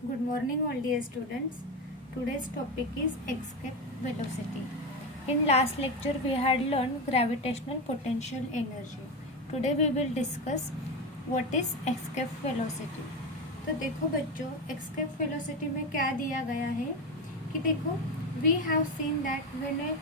Good morning, all dear students. Today's topic is escape velocity. In last lecture, we had learned gravitational potential energy. Today, we will discuss what is escape velocity. तो देखो बच्चों, escape velocity में क्या दिया गया है कि देखो, we have seen that when a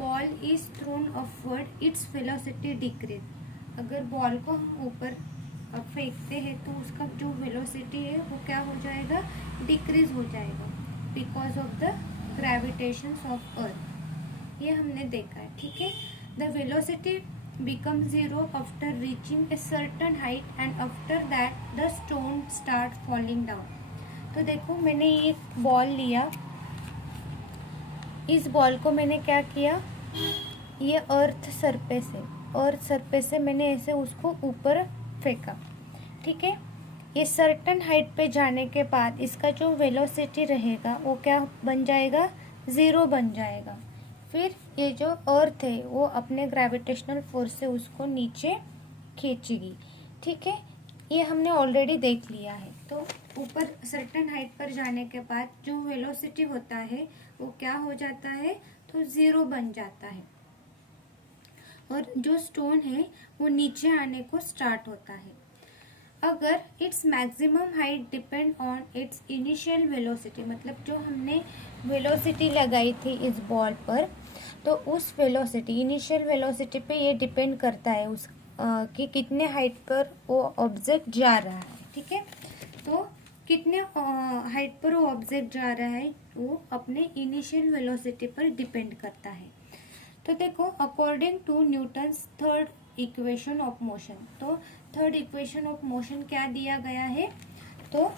ball is thrown upward, its velocity decrease. अगर बॉल को हम ऊपर फेंकते हैं तो उसका जो वेलोसिटी है वो क्या हो जाएगा, डिक्रीज हो जाएगा because of the gravitation of earth. ये हमने देखा है, ठीक है। The velocity become zero after reaching a certain height and after that the stone start falling down. तो देखो मैंने ये बॉल लिया, इस बॉल को मैंने क्या किया, ये अर्थ सरफेस से मैंने ऐसे उसको ऊपर फेंका, ठीक है। ये सर्टन हाइट पे जाने के बाद इसका जो वेलोसिटी रहेगा वो क्या बन जाएगा, ज़ीरो बन जाएगा। फिर ये जो अर्थ है वो अपने ग्रेविटेशनल फोर्स से उसको नीचे खींचेगी, ठीक है। ये हमने ऑलरेडी देख लिया है। तो ऊपर सर्टन हाइट पर जाने के बाद जो वेलोसिटी होता है वो क्या हो जाता है, तो ज़ीरो बन जाता है और जो स्टोन है वो नीचे आने को स्टार्ट होता है। अगर its maximum height depend on it's initial velocity, मतलब जो हमने वेलोसिटी लगाई थी इस बॉल पर, तो उस वेलोसिटी इनिशियल वेलोसिटी पे ये डिपेंड करता है उस कि कितने हाइट पर वो ऑब्जेक्ट जा रहा है, ठीक है। तो कितने हाइट पर वो ऑब्जेक्ट जा रहा है वो अपने इनिशियल वेलोसिटी पर डिपेंड करता है। तो देखो, according to Newton's third equation of motion, तो थर्ड इक्वेशन ऑफ मोशन क्या दिया गया है, तो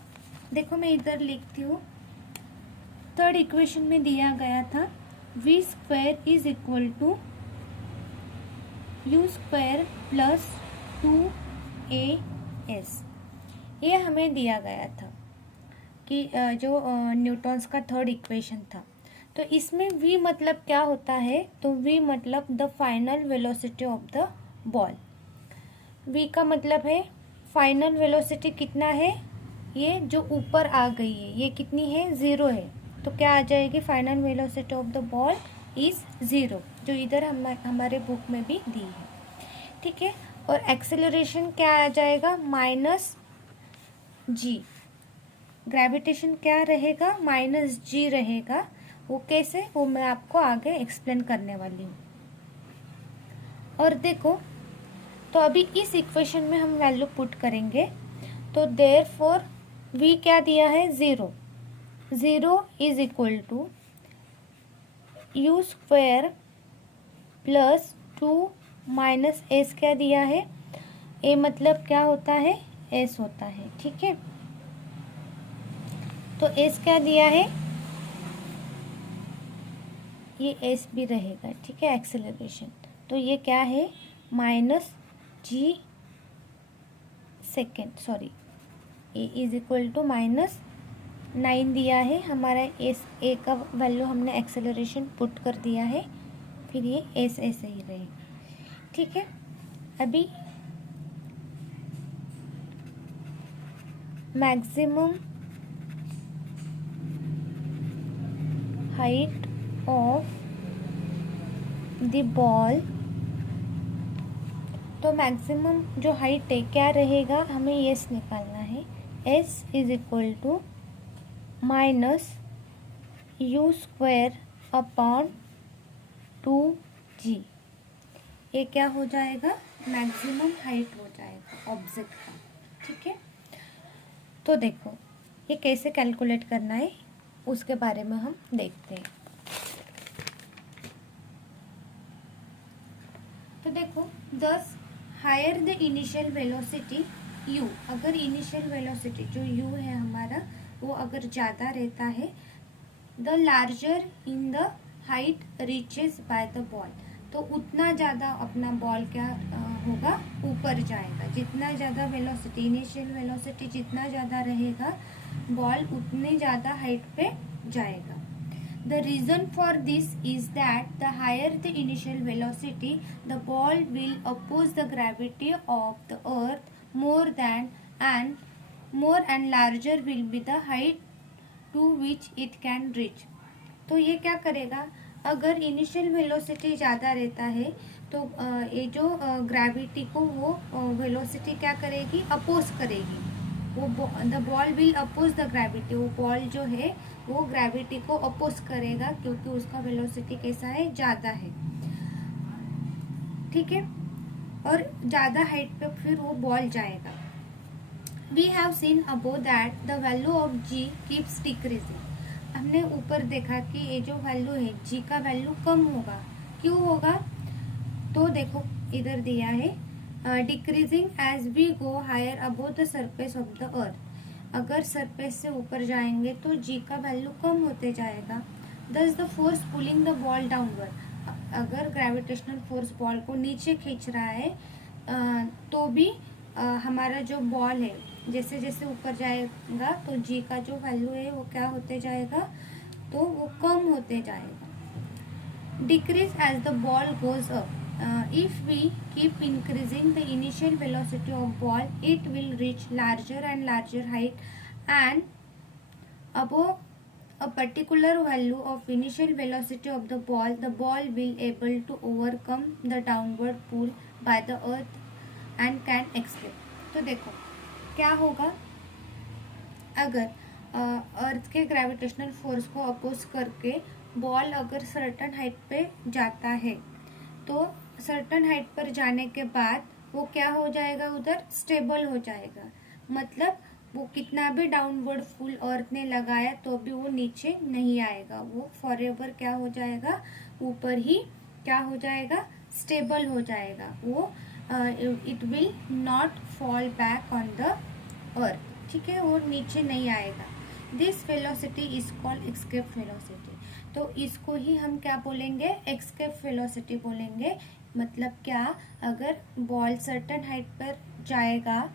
देखो मैं इधर लिखती हूँ। थर्ड इक्वेशन में दिया गया था v square is equal to u square plus 2as। ये हमें दिया गया था कि जो न्यूटन्स का थर्ड इक्वेशन था। तो इसमें v मतलब क्या होता है, तो v मतलब the final velocity of the ball. v का मतलब है फाइनल वेलोसिटी कितना है, ये जो ऊपर आ गई है ये कितनी है, ज़ीरो है। तो क्या आ जाएगी, final velocity of the ball is zero, जो इधर हमारे बुक में भी दी है, ठीक है। और एक्सेलरेशन क्या आ जाएगा, -g। ग्रेविटेशन क्या रहेगा, -g रहेगा। वो कैसे, वो मैं आपको आगे एक्सप्लेन करने वाली हूँ। और देखो, तो अभी इस इक्वेशन में हम वैल्यू पुट करेंगे, तो देयरफॉर v क्या दिया है, zero is equal to u square plus 2 minus s क्या दिया है, a मतलब क्या होता है, s होता है, ठीक है। तो s क्या दिया है, ये s भी रहेगा, ठीक है, एक्सेलरेशन। तो ये क्या है, -g second, sorry, a is equal to -9 दिया है हमारा, एस ए का वैल्यू हमने एक्सेलरेशन पुट कर दिया है, फिर ये एस ऐसे ही रहेगा, ठीक है। अभी maximum height of the ball, तो मैक्सिमम जो हाइट है क्या रहेगा, हमें एस निकालना है। S is equal to minus u square upon 2g। ये क्या हो जाएगा, मैक्सिमम हाइट हो जाएगा ऑब्जेक्ट का, ठीक है। तो देखो ये कैसे कैलकुलेट करना है उसके बारे में हम देखते हैं। तो देखो, thus higher the initial velocity u, अगर इनिशियल वेलोसिटी जो u है हमारा वो अगर ज़्यादा रहता है, the larger in the height reaches by the ball, तो उतना ज़्यादा अपना बॉल क्या होगा, ऊपर जाएगा। जितना ज़्यादा वेलोसिटी, इनिशियल वेलोसिटी जितना ज़्यादा रहेगा, बॉल उतने ज़्यादा हाइट पे जाएगा। The reason for this is that the higher the initial velocity, the ball will oppose the gravity of the earth more and larger will be the height to which it can reach. तो ये क्या करेगा, अगर initial velocity ज़्यादा रहता है तो ये जो ग्रेविटी को वो वेलोसिटी क्या करेगी, अपोज करेगी। वो the ball will oppose the gravity, वो बॉल जो है वो ग्रेविटी को अपोज करेगा क्योंकि उसका वेलोसिटी कैसा है, ज़्यादा है। ठीक है, और ज़्यादा हाइट पे फिर वो बॉल जाएगा। We have seen above that the value of g keeps decreasing. हमने ऊपर देखा कि ये जो वैल्यू है जी का वैल्यू कम होगा। क्यों होगा, तो देखो इधर दिया है decreasing as we go higher above the surface of the earth. अगर सरफेस से ऊपर जाएंगे तो जी का वैल्यू कम होते जाएगा। दस the force pulling the ball downward. अगर ग्रेविटेशनल फोर्स बॉल को नीचे खींच रहा है तो भी हमारा जो बॉल है जैसे जैसे ऊपर जाएगा तो जी का जो वैल्यू है वो क्या होते जाएगा, तो वो कम होते जाएगा। Decrease as the ball goes up. If we keep increasing the initial velocity of ball it will reach larger and larger height and above a particular value of initial velocity of the ball will able to overcome the downward pull by the earth and can escape। तो देखो क्या होगा, अगर अर्थ के gravitational force को oppose करके ball अगर certain height पे जाता है तो सर्टन हाइट पर जाने के बाद वो क्या हो जाएगा, उधर स्टेबल हो जाएगा। मतलब वो कितना भी डाउनवर्ड पुल अर्थ ने लगाया तो भी वो नीचे नहीं आएगा, वो फॉरएवर क्या हो जाएगा, ऊपर ही क्या हो जाएगा, स्टेबल हो जाएगा। वो it will not fall back on the earth. ठीक है, वो नीचे नहीं आएगा। This velocity is called escape velocity. तो इसको ही हम क्या बोलेंगे, एस्केप वेलोसिटी बोलेंगे। मतलब क्या, अगर बॉल सर्टन हाइट पर जाएगा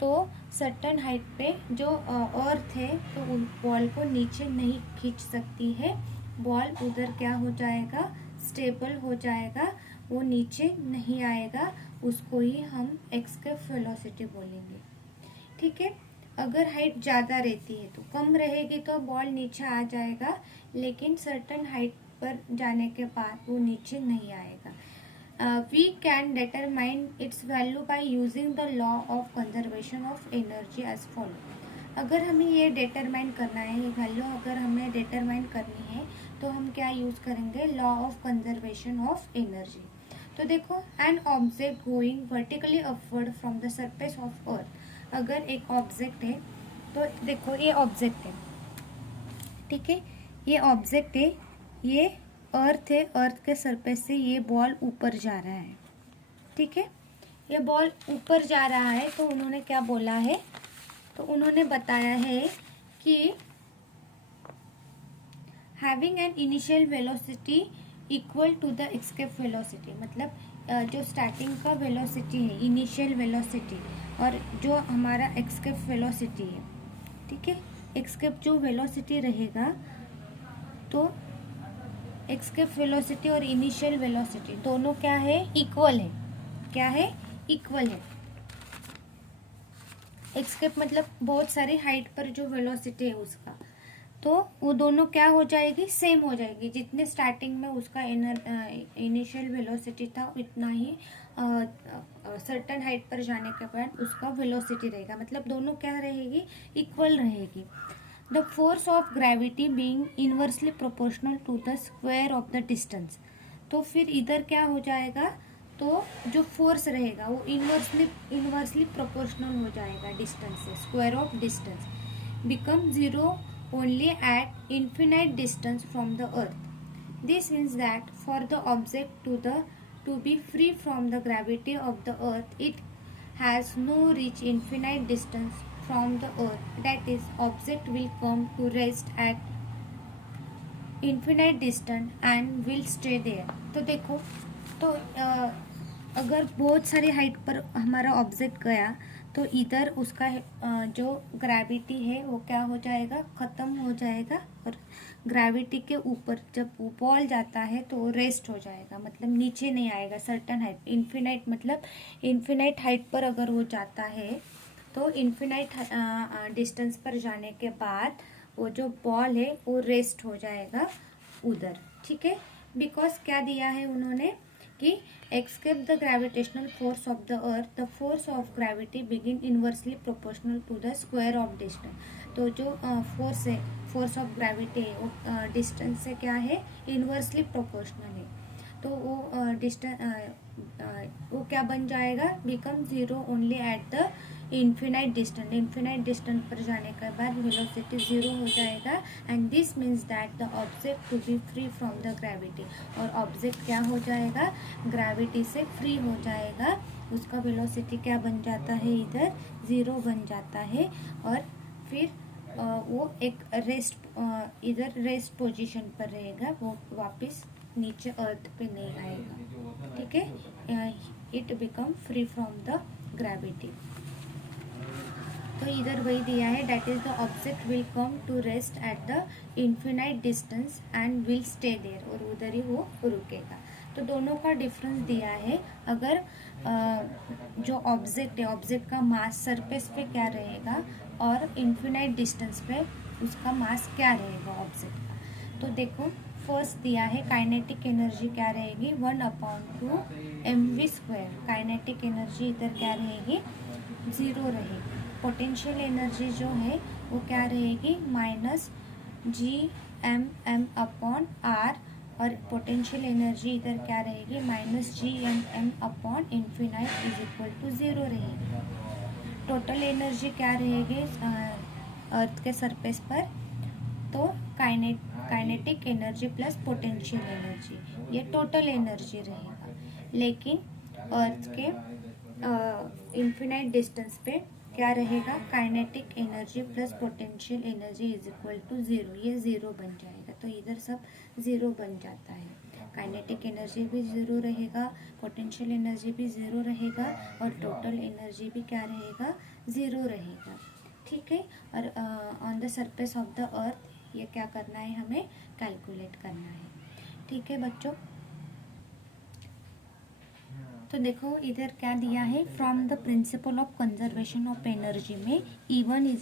तो सर्टन हाइट पे जो अर्थ है तो उन बॉल को नीचे नहीं खींच सकती है, बॉल उधर क्या हो जाएगा, स्टेबल हो जाएगा, वो नीचे नहीं आएगा। उसको ही हम एस्केप वेलोसिटी बोलेंगे। ठीक है, अगर हाइट ज़्यादा रहती है तो कम रहेगी तो बॉल नीचे आ जाएगा, लेकिन सर्टन हाइट पर जाने के बाद वो नीचे नहीं आएगा। We can determine its value by using the law of conservation of energy as follow। अगर हमें ये डिटरमाइन करना है, ये वैल्यू अगर हमें डिटरमाइन करनी है तो हम क्या यूज़ करेंगे, law of conservation of energy. तो देखो, an object going vertically upward from the surface of earth. अगर एक ऑब्जेक्ट है तो देखो ये ऑब्जेक्ट है, ठीक है, ये ऑब्जेक्ट है, ये अर्थ है, अर्थ के सरफेस से ये बॉल ऊपर जा रहा है। ठीक है, ये बॉल ऊपर जा रहा है तो उन्होंने क्या बोला है, तो उन्होंने बताया है कि having an initial velocity equal to the escape velocity. मतलब जो स्टार्टिंग का वेलोसिटी है, इनिशियल वेलोसिटी, और जो हमारा एस्केप वेलोसिटी है, ठीक है, एस्केप जो वेलोसिटी रहेगा तो एस्केप वेलोसिटी और इनिशियल वेलोसिटी दोनों क्या है, इक्वल है। क्या है, इक्वल है। एस्केप मतलब बहुत सारी हाइट पर जो वेलोसिटी है उसका, तो वो दोनों क्या हो जाएगी, सेम हो जाएगी। जितने स्टार्टिंग में उसका इनिशियल वेलोसिटी था उतना ही सर्टन हाइट पर जाने के बाद उसका वेलोसिटी रहेगा। मतलब दोनों क्या रहेगी, इक्वल रहेगी। The force of gravity being inversely proportional to the square of the distance. तो फिर इधर क्या हो जाएगा, तो जो फोर्स रहेगा वो इनवर्सली प्रोपोर्शनल हो जाएगा डिस्टेंस से, square of distance become zero only at infinite distance from the earth। This means that for the object to be free from the gravity of the earth, it has no reach infinite distance from the earth, that is object will come to rest at infinite distance and will stay there। तो देखो, तो अगर बहुत सारी height पर हमारा object गया तो इधर उसका जो ग्रेविटी है वो क्या हो जाएगा, ख़त्म हो जाएगा, और ग्रेविटी के ऊपर जब वो बॉल जाता है तो वो रेस्ट हो जाएगा, मतलब नीचे नहीं आएगा सर्टन हाइट। इन्फिनाइट मतलब इन्फिनाइट हाइट पर अगर वो जाता है तो इन्फिनाइट डिस्टेंस पर जाने के बाद वो जो बॉल है वो रेस्ट हो जाएगा उधर, ठीक है। बिकॉज क्या दिया है उन्होंने कि escape the gravitational force of the earth, the force of gravity begin inversely proportional to the square of distance. तो जो फोर्स है, फोर्स ऑफ ग्रेविटी है, वो डिस्टेंस से क्या है, इनवर्सली प्रोपोर्शनल है। तो वो डिस्टेंस वो क्या बन जाएगा, become zero only at the infinite distance. Infinite distance पर जाने के बाद वेलोसिटी जीरो हो जाएगा। And this means that the object to be free from the gravity. और ऑब्जेक्ट क्या हो जाएगा, ग्रेविटी से फ्री हो जाएगा। उसका वेलोसिटी क्या बन जाता है, इधर जीरो बन जाता है। और फिर वो एक इधर रेस्ट पोजीशन पर रहेगा, वो वापस नीचे अर्थ पे नहीं आएगा, ठीक है। It become free from the gravity. तो इधर वही दिया है, that is the object will come to rest at the infinite distance and will stay there, और उधर ही वो रुकेगा। तो दोनों का डिफरेंस दिया है। अगर जो ऑब्जेक्ट है, ऑब्जेक्ट का मास सरफेस पे क्या रहेगा और इन्फिनाइट डिस्टेंस पे उसका मास क्या रहेगा ऑब्जेक्ट का। तो देखो फर्स्ट दिया है काइनेटिक एनर्जी क्या रहेगी, 1/2 mv²। काइनेटिक एनर्जी इधर क्या रहेगी, जीरो रहेगी। पोटेंशियल एनर्जी जो है वो क्या रहेगी, -Gmm/r। और पोटेंशियल एनर्जी इधर क्या रहेगी, -Gmm/∞ = 0 रहेगी। टोटल एनर्जी क्या रहेगी अर्थ के सरफेस पर, तो kinetic energy plus potential energy, ये टोटल एनर्जी रहेगा। लेकिन अर्थ के इन्फिनाइट डिस्टेंस पे क्या रहेगा, kinetic energy plus potential energy = 0, ये ज़ीरो बन जाएगा। तो इधर सब ज़ीरो बन जाता है, काइनेटिक एनर्जी भी ज़ीरो रहेगा, पोटेंशियल एनर्जी भी ज़ीरो रहेगा, और टोटल एनर्जी भी क्या रहेगा, ज़ीरो रहेगा, ठीक है। और on the surface of the अर्थ ये क्या करना है, हमें कैलकुलेट करना है, ठीक है बच्चों। तो देखो इधर क्या दिया है, from the principle of conservation of energy में E1 =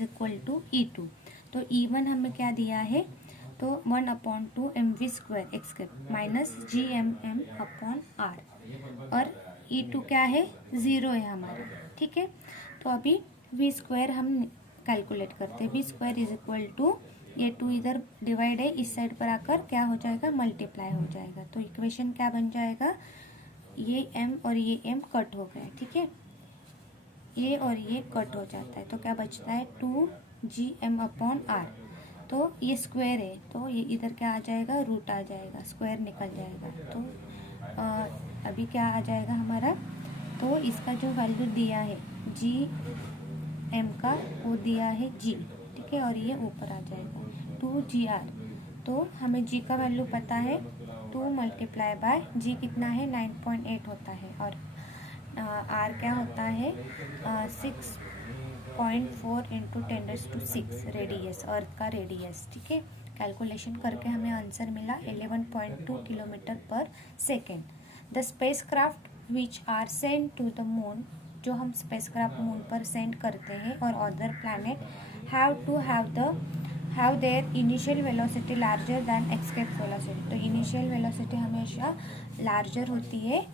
E2। तो E1 हमें क्या दिया है, तो 1/2 mv² एस्केप -Gmm/r। और E2 क्या है, ज़ीरो है हमारा, ठीक है। तो अभी v² हम कैलकुलेट करते हैं। v² = ये 2 इधर डिवाइड है, इस साइड पर आकर क्या हो जाएगा, मल्टीप्लाई हो जाएगा। तो इक्वेशन क्या बन जाएगा, ये m और ये m कट हो गए, ठीक है, ये और ये कट हो जाता है। तो क्या बचता है, 2Gm/r। तो ये स्क्वायर है, तो ये इधर क्या आ जाएगा, रूट आ जाएगा, स्क्वायर निकल जाएगा। तो अभी क्या आ जाएगा हमारा, तो इसका जो वैल्यू दिया है Gm का, वो दिया है G, ठीक है, और ये ऊपर आ जाएगा 2Gr। तो हमें G का वैल्यू पता है, 2 × G कितना है, 9.8 होता है, और R क्या होता है, 6.4 × 10⁶ रेडियस, अर्थ का रेडियस, ठीक है। कैलकुलेशन करके हमें आंसर मिला 11.2 km/s। The spacecraft which are send to the moon, जो हम स्पेसक्राफ्ट मून पर सेंड करते हैं, और other planet have their initial velocity larger than escape velocity. तो इनिशियल वेलोसिटी हमेशा लार्जर होती है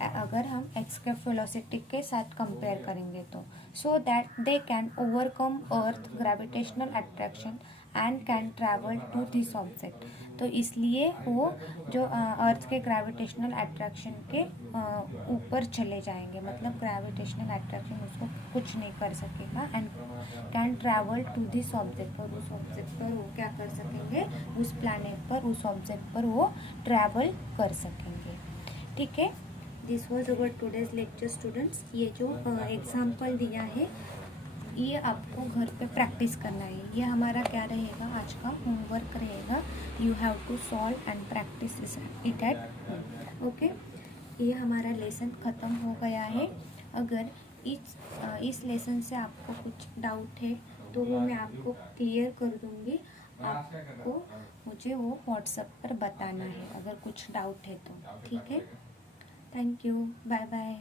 अगर हम एस्केप वेलोसिटी के साथ कंपेयर करेंगे, तो so that they can overcome earth gravitational attraction and can travel to this object. तो इसलिए वो जो अर्थ के ग्रेविटेशनल अट्रैक्शन के ऊपर चले जाएंगे, मतलब ग्रेविटेशनल अट्रैक्शन उसको कुछ नहीं कर सकेगा, and can travel to this object. और उस ऑब्जेक्ट पर वो क्या कर सकेंगे, उस प्लैनेट पर, उस ऑब्जेक्ट पर वो ट्रैवल कर सकेंगे, ठीक है। This was our today's lecture students. ये जो एग्जाम्पल दिया है ये आपको घर पे प्रैक्टिस करना है। ये हमारा क्या रहेगा, आज का होमवर्क रहेगा। You have to solve and practice it at home, okay. ये हमारा लेसन ख़त्म हो गया है। अगर इस लेसन से आपको कुछ डाउट है तो वो मैं आपको क्लियर कर दूँगी। आपको मुझे वो व्हाट्सएप पर बताना है अगर कुछ डाउट है तो, ठीक है। Thank you, bye bye.